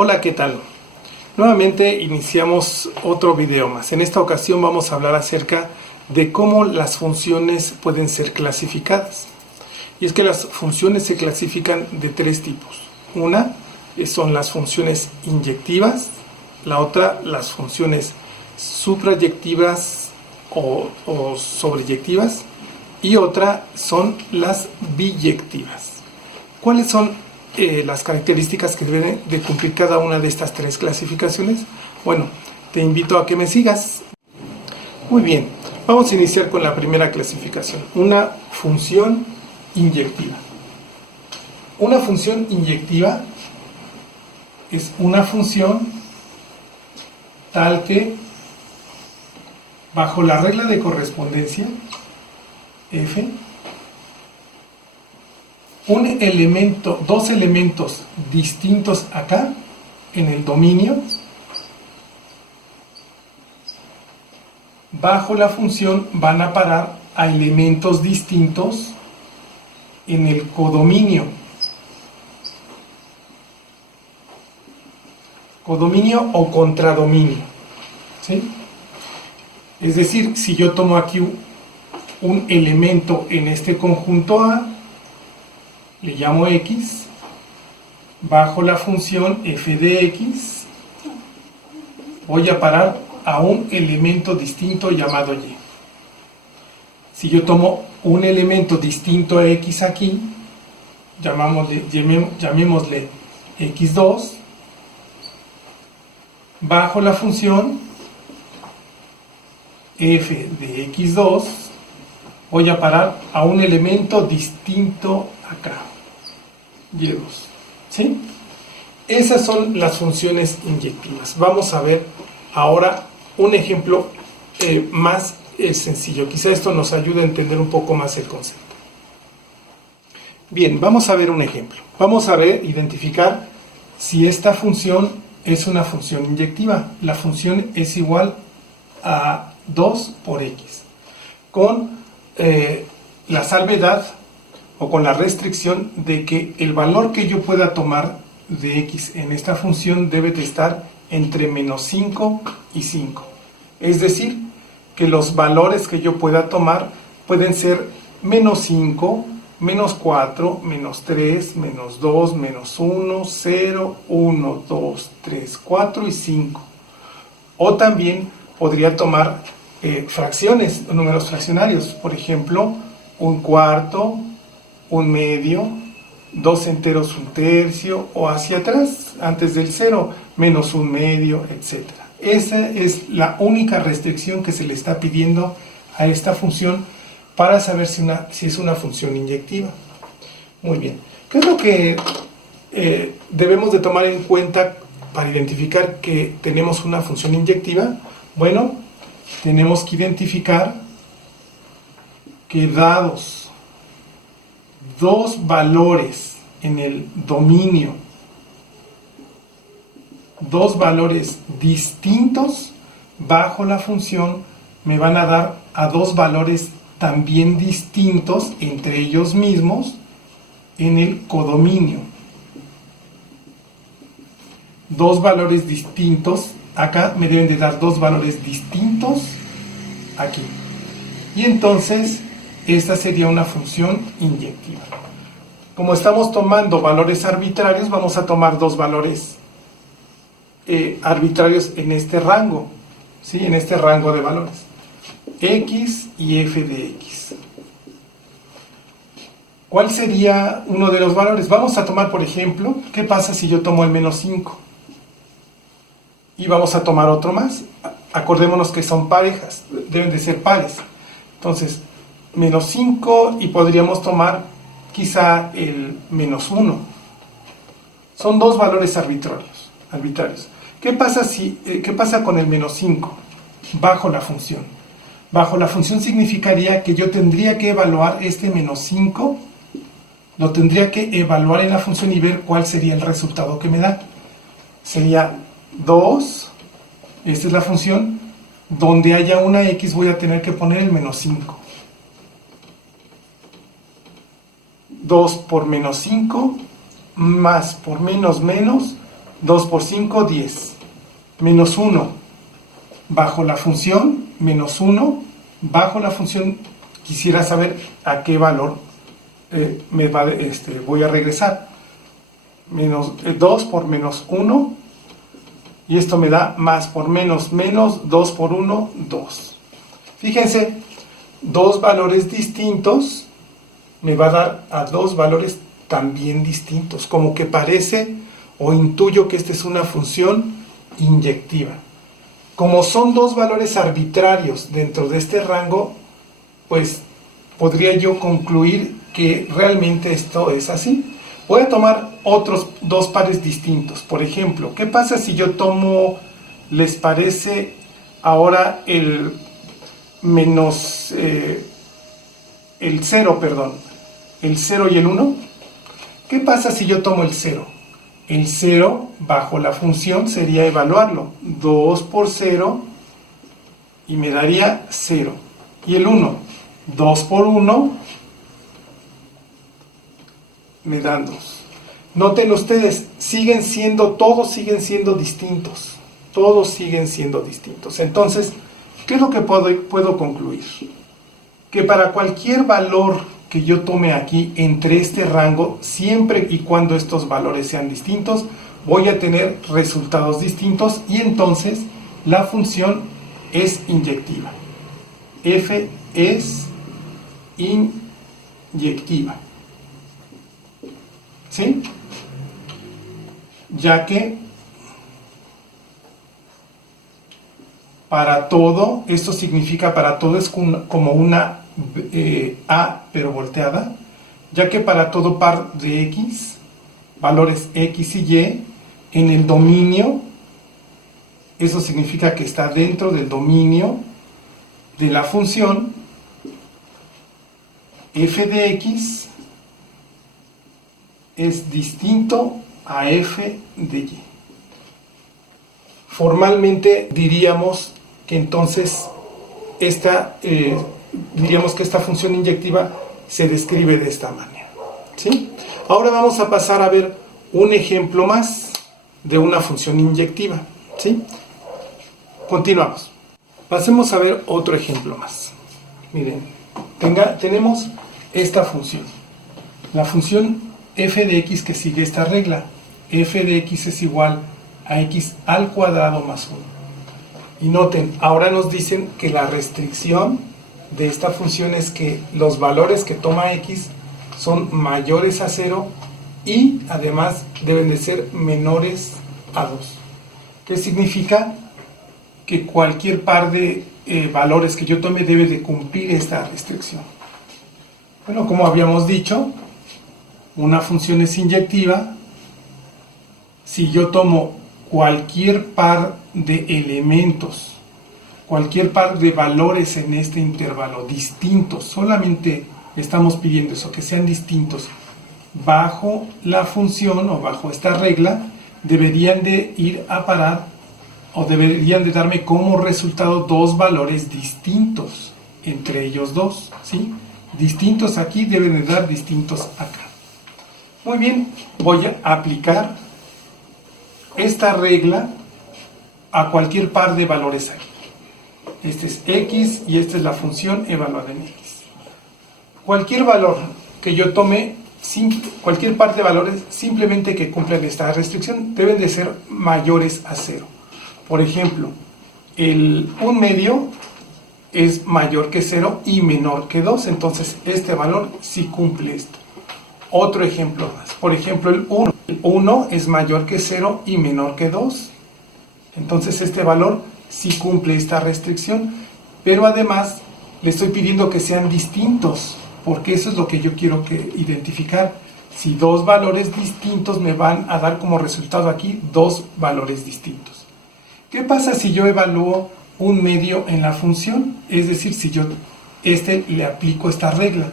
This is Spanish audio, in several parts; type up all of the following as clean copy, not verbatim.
Hola, ¿qué tal? Nuevamente iniciamos otro video más. En esta ocasión vamos a hablar acerca de cómo las funciones pueden ser clasificadas. Y es que las funciones se clasifican de tres tipos. Una son las funciones inyectivas, la otra las funciones suprayectivas o sobreyectivas y otra son las biyectivas. ¿Cuáles son las características que deben de cumplir cada una de estas tres clasificaciones? Bueno, te invito a que me sigas. Muy bien, vamos a iniciar con la primera clasificación, una función inyectiva. Una función inyectiva es una función tal que, bajo la regla de correspondencia, f, dos elementos distintos acá, en el dominio, bajo la función van a parar a elementos distintos en el codominio. Codominio o contradominio, ¿sí? Es decir, si yo tomo aquí un elemento en este conjunto A, le llamo X, bajo la función f de X, voy a parar a un elemento distinto llamado Y. Si yo tomo un elemento distinto a X aquí, llamémosle X2, bajo la función f de X2, voy a parar a un elemento distinto acá, Y2, ¿sí? Esas son las funciones inyectivas. Vamos a ver ahora un ejemplo más sencillo. Quizá esto nos ayude a entender un poco más el concepto. Bien, vamos a ver un ejemplo. Vamos a identificar si esta función es una función inyectiva. La función es igual a 2 por x, con la salvedad o con la restricción de que el valor que yo pueda tomar de x en esta función debe de estar entre menos 5 y 5. Es decir, que los valores que yo pueda tomar pueden ser menos 5, menos 4, menos 3, menos 2, menos 1, 0, 1, 2, 3, 4 y 5. O también podría tomar fracciones, números fraccionarios, por ejemplo, un cuarto, un medio, 2 enteros, un tercio, o hacia atrás, antes del 0, menos un medio, etc. Esa es la única restricción que se le está pidiendo a esta función para saber si es una función inyectiva. Muy bien. ¿Qué es lo que debemos de tomar en cuenta para identificar que tenemos una función inyectiva? Bueno, tenemos que identificar que dados dos valores en el dominio, dos valores distintos bajo la función me van a dar a dos valores también distintos entre ellos mismos en el codominio. Dos valores distintos, acá me deben de dar dos valores distintos aquí. Y entonces esta sería una función inyectiva. Como estamos tomando valores arbitrarios, vamos a tomar dos valores arbitrarios en este rango, ¿sí? En este rango de valores, x y f de x. ¿Cuál sería uno de los valores? Vamos a tomar, por ejemplo, ¿qué pasa si yo tomo el menos 5? Y vamos a tomar otro más. Acordémonos que son parejas, deben de ser pares. Entonces, menos 5 y podríamos tomar quizá el menos 1. Son dos valores arbitrarios. ¿Qué pasa con el menos 5? Bajo la función. Bajo la función significaría que yo tendría que evaluar este menos 5, lo tendría que evaluar en la función y ver cuál sería el resultado que me da. Sería 2, esta es la función, donde haya una x voy a tener que poner el menos 5. 2 por menos 5 más por menos menos 2 por 5, 10. Menos 1 bajo la función, menos 1 bajo la función. Quisiera saber a qué valor voy a regresar. Menos 2 por menos 1. Y esto me da más por menos, menos 2 por 1, 2. Fíjense, dos valores distintos me va a dar a dos valores también distintos. Como que parece o intuyo que esta es una función inyectiva. Como son dos valores arbitrarios dentro de este rango, pues podría yo concluir que realmente esto es así. Voy a tomar otros dos pares distintos. Por ejemplo, ¿qué pasa si yo tomo, les parece, ahora el menos, el 0, perdón, el 0 y el 1? ¿Qué pasa si yo tomo el 0? El 0 bajo la función sería evaluarlo. 2 por 0 y me daría 0. Y el 1, 2 por 1 me dan 2. Noten ustedes, todos siguen siendo distintos. Todos siguen siendo distintos. Entonces, ¿qué es lo que puedo concluir? Que para cualquier valor que yo tome aquí entre este rango, siempre y cuando estos valores sean distintos, voy a tener resultados distintos y entonces la función es inyectiva. F es inyectiva. ¿Sí? Ya que para todo, esto significa para todo es como una A pero volteada, ya que para todo par de X, valores X y Y, en el dominio, eso significa que está dentro del dominio de la función f de X es distinto a f de Y. Formalmente diríamos que entonces diríamos que esta función inyectiva se describe de esta manera. ¿Sí? Ahora vamos a pasar a ver un ejemplo más de una función inyectiva. ¿Sí? Continuamos. Pasemos a ver otro ejemplo más. Miren, tenemos esta función. La función f de x que sigue esta regla. F de x es igual a x al cuadrado más 1. Y noten, ahora nos dicen que la restricción de esta función es que los valores que toma x son mayores a 0 y además deben de ser menores a 2. ¿Qué significa? Que cualquier par de valores que yo tome debe de cumplir esta restricción. Bueno, como habíamos dicho, una función es inyectiva si yo tomo cualquier par de elementos, cualquier par de valores en este intervalo distintos, solamente estamos pidiendo eso, que sean distintos, bajo la función o bajo esta regla, deberían de ir a parar o deberían de darme como resultado dos valores distintos entre ellos dos, ¿sí? Distintos aquí deben de dar distintos acá. Muy bien, voy a aplicar esta regla a cualquier par de valores aquí. Este es x y esta es la función evaluada en x. Cualquier valor que yo tome, cualquier par de valores simplemente que cumplan esta restricción deben de ser mayores a 0. Por ejemplo, el 1/2 es mayor que 0 y menor que 2, entonces este valor sí cumple esto. Otro ejemplo más, por ejemplo el 1. El 1 es mayor que 0 y menor que 2, entonces este valor sí cumple esta restricción, pero además le estoy pidiendo que sean distintos, porque eso es lo que yo quiero identificar. Si dos valores distintos me van a dar como resultado aquí dos valores distintos. ¿Qué pasa si yo evalúo 1/2 en la función? Es decir, si yo le aplico esta regla,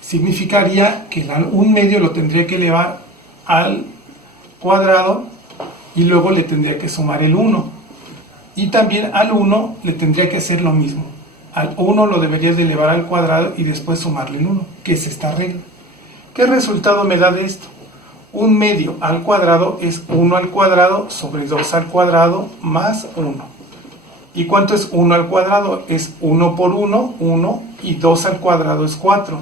significaría que el 1/2 lo tendría que elevar al cuadrado y luego le tendría que sumar el 1. Y también al 1 le tendría que hacer lo mismo. Al 1 lo debería de elevar al cuadrado y después sumarle el 1, que es esta regla. ¿Qué resultado me da de esto? Un medio al cuadrado es 1 al cuadrado sobre 2 al cuadrado más 1. ¿Y cuánto es 1 al cuadrado? Es 1 por 1, 1, y 2 al cuadrado es 4,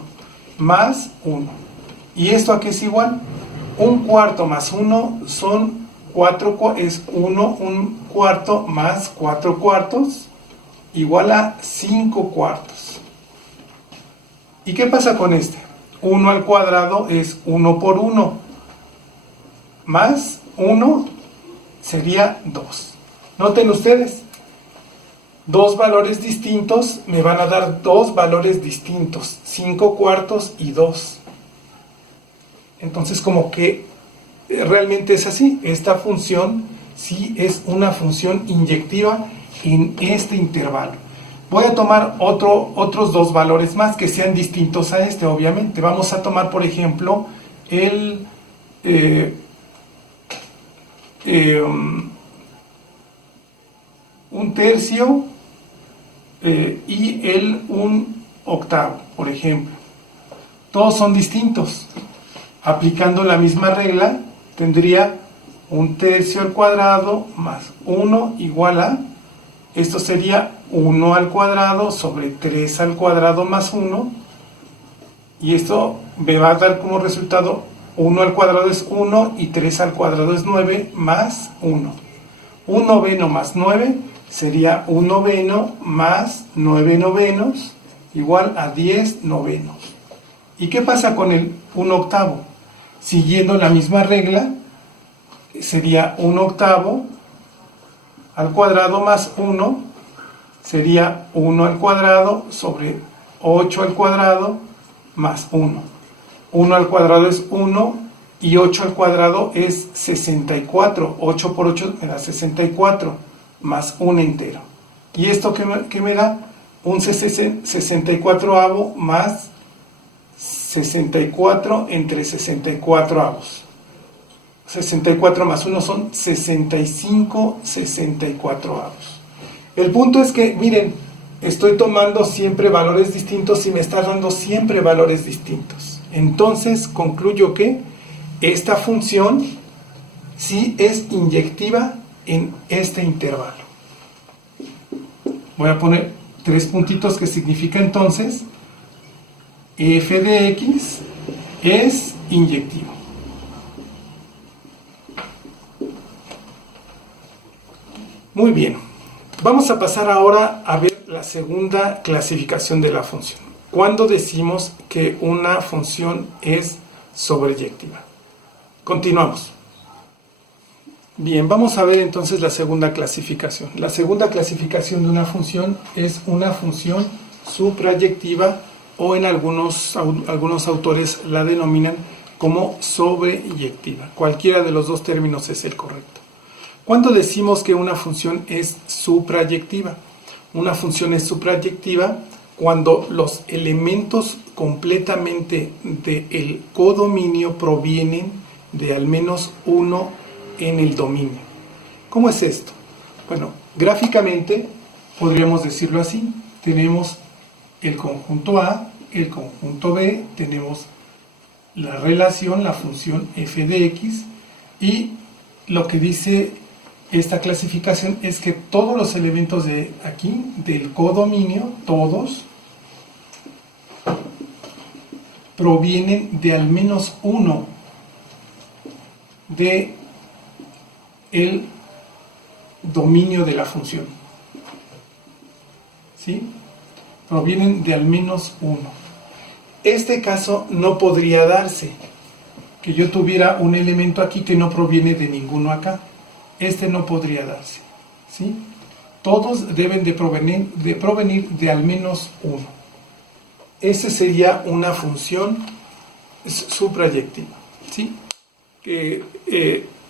más 1. ¿Y esto a qué es igual? Un cuarto más 1 son 4, es 1, un cuarto más 4 cuartos, igual a 5 cuartos. ¿Y qué pasa con este? 1 al cuadrado es 1 por 1, más 1 sería 2. Noten ustedes, dos valores distintos me van a dar dos valores distintos, 5 cuartos y 2. Entonces, como que realmente es así. Esta función sí es una función inyectiva en este intervalo. Voy a tomar otros dos valores más que sean distintos a este, obviamente. Vamos a tomar, por ejemplo, el un tercio y el un octavo, por ejemplo. Todos son distintos. Aplicando la misma regla, tendría un tercio al cuadrado más 1 igual a, esto sería 1 al cuadrado sobre 3 al cuadrado más 1, y esto me va a dar como resultado 1 al cuadrado es 1 y 3 al cuadrado es 9 más 1. 1 noveno más 9 sería 1 noveno más 9 novenos igual a 10 novenos. ¿Y qué pasa con el 1 octavo? Siguiendo la misma regla, sería 1 octavo al cuadrado más 1, sería 1 al cuadrado sobre 8 al cuadrado más 1. 1 al cuadrado es 1 y 8 al cuadrado es 64. 8 por 8 me da 64 más 1 entero. ¿Y esto qué me da? Un 64avo más 64 entre 64 avos. 64 más 1 son 65 64 avos. El punto es que, miren, estoy tomando siempre valores distintos y me está dando siempre valores distintos. Entonces concluyo que esta función sí es inyectiva en este intervalo. Voy a poner 3 puntitos que significa entonces f de x es inyectivo. Muy bien, vamos a pasar ahora a ver la segunda clasificación de la función. ¿Cuándo decimos que una función es sobreyectiva? Continuamos. Bien, vamos a ver entonces la segunda clasificación. La segunda clasificación de una función es una función suprayectiva, o en algunos autores la denominan como sobreyectiva. Cualquiera de los dos términos es el correcto. ¿Cuándo decimos que una función es suprayectiva? Una función es suprayectiva cuando los elementos completamente del codominio provienen de al menos uno en el dominio. ¿Cómo es esto? Bueno, gráficamente podríamos decirlo así. Tenemos el conjunto A, el conjunto B, tenemos la relación, la función f de x, y lo que dice esta clasificación es que todos los elementos de aquí, del codominio, todos, provienen de al menos uno de el dominio de la función. ¿Sí? Provienen de al menos uno. Este caso no podría darse, que yo tuviera un elemento aquí que no proviene de ninguno acá. Este no podría darse, ¿sí? Todos deben de provenir de al menos uno. Esa sería una función suprayectiva, ¿sí?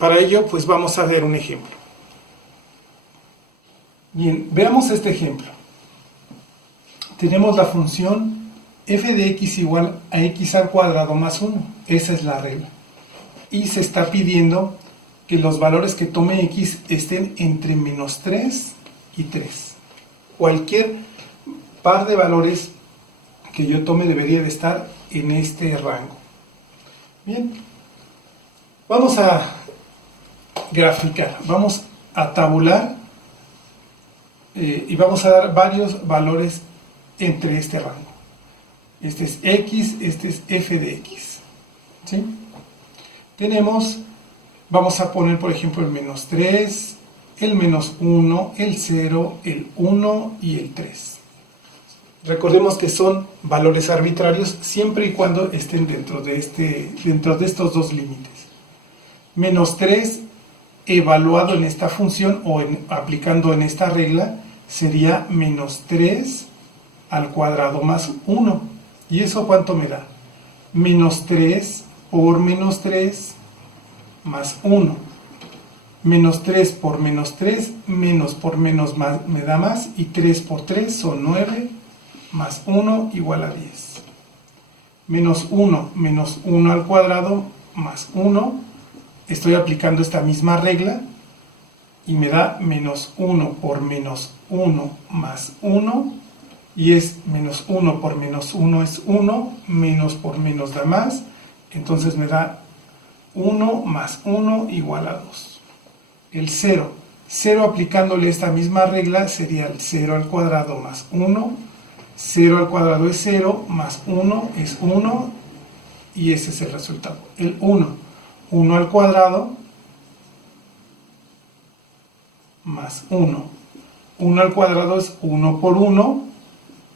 Para ello, pues vamos a ver un ejemplo. Bien, veamos este ejemplo. Tenemos la función f de x igual a x al cuadrado más 1. Esa es la regla. Y se está pidiendo que los valores que tome x estén entre menos 3 y 3. Cualquier par de valores que yo tome debería de estar en este rango. Bien. Vamos a graficar, vamos a tabular y vamos a dar varios valores entre este rango. Este es X, este es f de X. ¿Sí? Vamos a poner por ejemplo el menos 3, el menos 1, el 0, el 1 y el 3. Recordemos que son valores arbitrarios siempre y cuando estén dentro de estos dos límites. Menos 3 evaluado en esta función o aplicando en esta regla sería menos 3 al cuadrado más 1. ¿Y eso cuánto me da? Menos 3 por menos 3 más 1. Menos 3 por menos 3, menos por menos más, me da más, y 3 por 3 son 9, más 1 igual a 10. Menos 1 al cuadrado más 1, estoy aplicando esta misma regla, y me da menos 1 por menos 1 más 1, y es menos 1 por menos 1 es 1, menos por menos da más, entonces me da 1 más 1 igual a 2. El 0 aplicándole esta misma regla sería el 0 al cuadrado más 1, 0 al cuadrado es 0, más 1 es 1, y ese es el resultado. El 1 al cuadrado más 1. 1 al cuadrado es 1 por 1,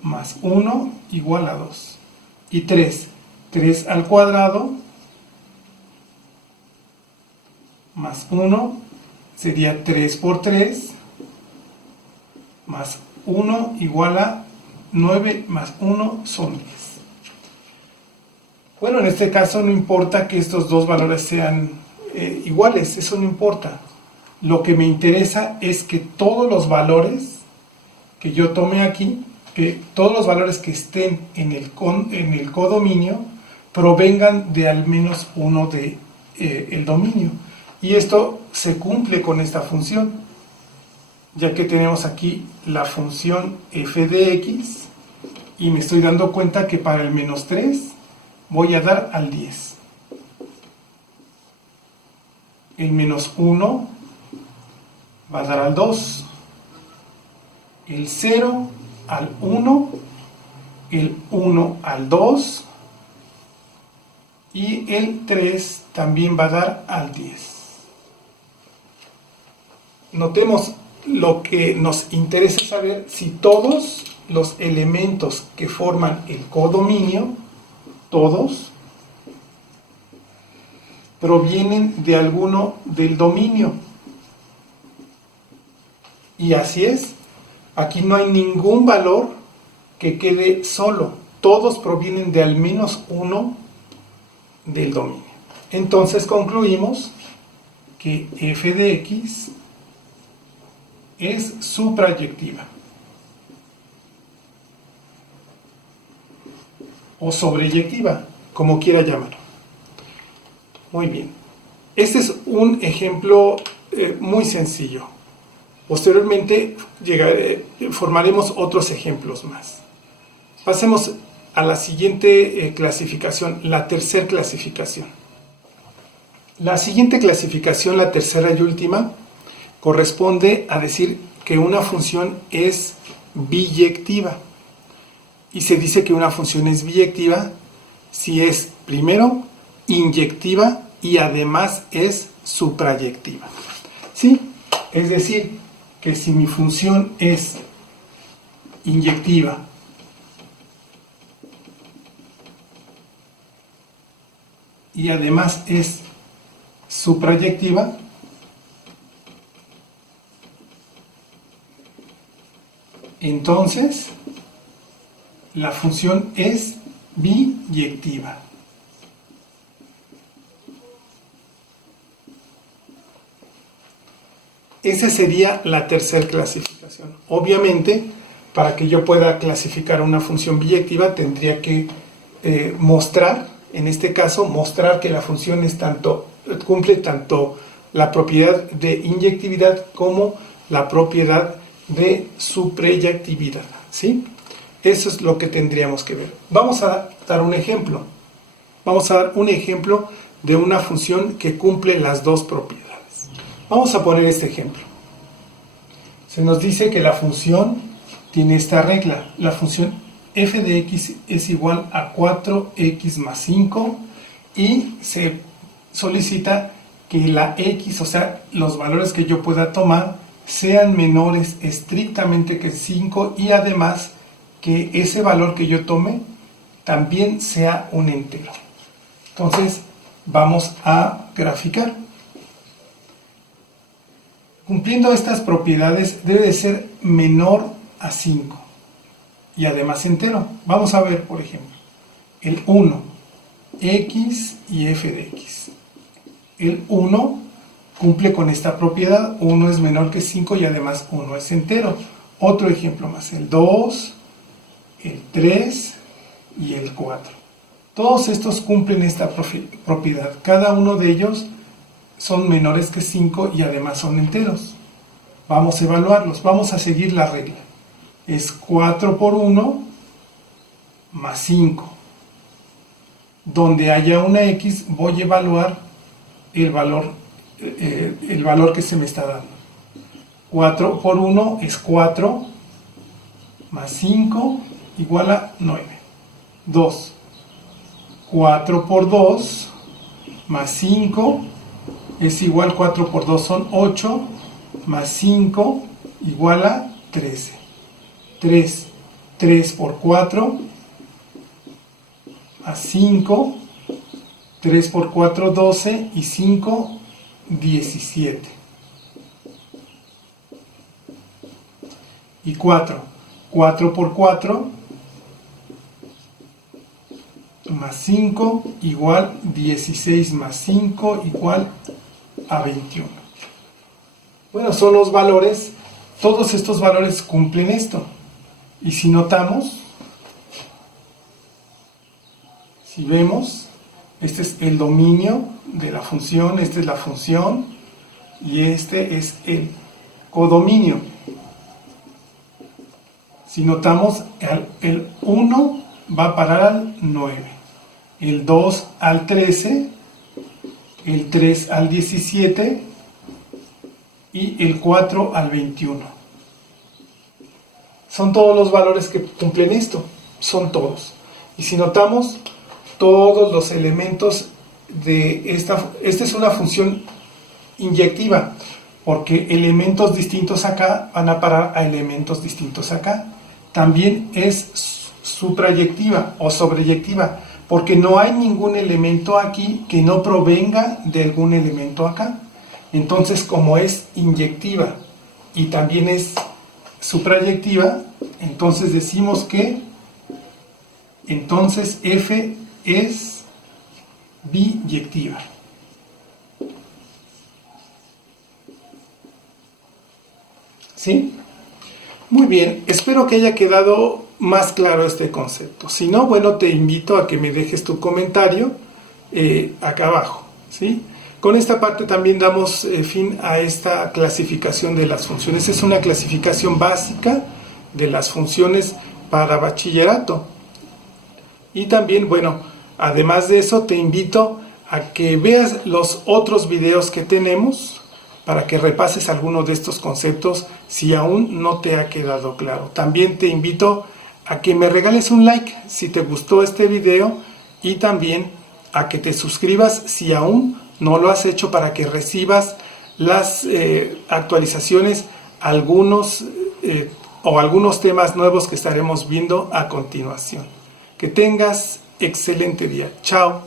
más 1 igual a 2. Y 3 al cuadrado más 1 sería 3 por 3, más 1 igual a 9, más 1 son 10. Bueno, en este caso no importa que estos dos valores sean iguales, eso no importa. Lo que me interesa es que todos los valores que yo tome aquí, que todos los valores que estén en el codominio provengan de al menos uno de el dominio. Y esto se cumple con esta función, ya que tenemos aquí la función f de x, y me estoy dando cuenta que para el menos 3 voy a dar al 10. El menos 1 va a dar al 2. El 0 al 1, el 1 al 2, y el 3 también va a dar al 10. Notemos lo que nos interesa saber: si todos los elementos que forman el codominio, todos, provienen de alguno del dominio. Y así es, aquí no hay ningún valor que quede solo, todos provienen de al menos uno del dominio. Entonces concluimos que f de x es suprayectiva o sobreyectiva, como quiera llamarlo. Muy bien, este es un ejemplo muy sencillo. Posteriormente formaremos otros ejemplos más. Pasemos a la siguiente clasificación, la tercera clasificación. La siguiente clasificación, la tercera y última, corresponde a decir que una función es biyectiva. Y se dice que una función es biyectiva si es, primero, inyectiva y además es suprayectiva. ¿Sí? Es decir, que si mi función es inyectiva y además es suprayectiva, entonces la función es biyectiva. Esa sería la tercera clasificación. Obviamente, para que yo pueda clasificar una función biyectiva, tendría que mostrar, en este caso, mostrar que la función cumple tanto la propiedad de inyectividad como la propiedad de suprayectividad, ¿sí? Eso es lo que tendríamos que ver. Vamos a dar un ejemplo. Vamos a dar un ejemplo de una función que cumple las dos propiedades. Vamos a poner este ejemplo. Se nos dice que la función tiene esta regla. La función f de x es igual a 4x más 5 y se solicita que la x, o sea, los valores que yo pueda tomar, sean menores estrictamente que 5 y además que ese valor que yo tome también sea un entero. Entonces, vamos a graficar. Cumpliendo estas propiedades, debe de ser menor a 5 y además entero. Vamos a ver, por ejemplo, el 1, x y f de x. El 1 cumple con esta propiedad, 1 es menor que 5 y además 1 es entero. Otro ejemplo más, el 2, el 3 y el 4. Todos estos cumplen esta propiedad. Cada uno de ellos son menores que 5 y además son enteros. Vamos a evaluarlos, vamos a seguir la regla. Es 4 por 1 más 5. Donde haya una x voy a evaluar el valor que se me está dando. 4 por 1 es 4 más 5 igual a 9. 2. 4 por 2 más 5 es igual, 4 por 2 son 8, más 5 igual a 13. 3. 3 por 4 más 5, 3 por 4, 12 y 5, 17. Y 4. 4 por 4 más 5 igual 16 más 5 igual a 21. Bueno, son los valores, todos estos valores cumplen esto. Y si notamos, si vemos, este es el dominio de la función, esta es la función y este es el codominio. Si notamos, el 1 va a parar al 9, el 2 al 13, el 3 al 17 y el 4 al 21. Son todos los valores que cumplen esto, son todos. Y si notamos, todos los elementos de esta es una función inyectiva, porque elementos distintos acá van a parar a elementos distintos acá. También es suprayectiva o sobreyectiva, porque no hay ningún elemento aquí que no provenga de algún elemento acá. Entonces, como es inyectiva y también es suprayectiva, entonces decimos que entonces f es biyectiva. ¿Sí? Muy bien, espero que haya quedado más claro este concepto. Si no, bueno, te invito a que me dejes tu comentario acá abajo, ¿sí? Con esta parte también damos fin a esta clasificación de las funciones. Es una clasificación básica de las funciones para bachillerato. Y también, bueno, además de eso, te invito a que veas los otros videos que tenemos para que repases algunos de estos conceptos si aún no te ha quedado claro. También te invito a que me regales un like si te gustó este video y también a que te suscribas si aún no lo has hecho para que recibas las actualizaciones, algunos temas nuevos que estaremos viendo a continuación. Que tengas excelente día. Chao.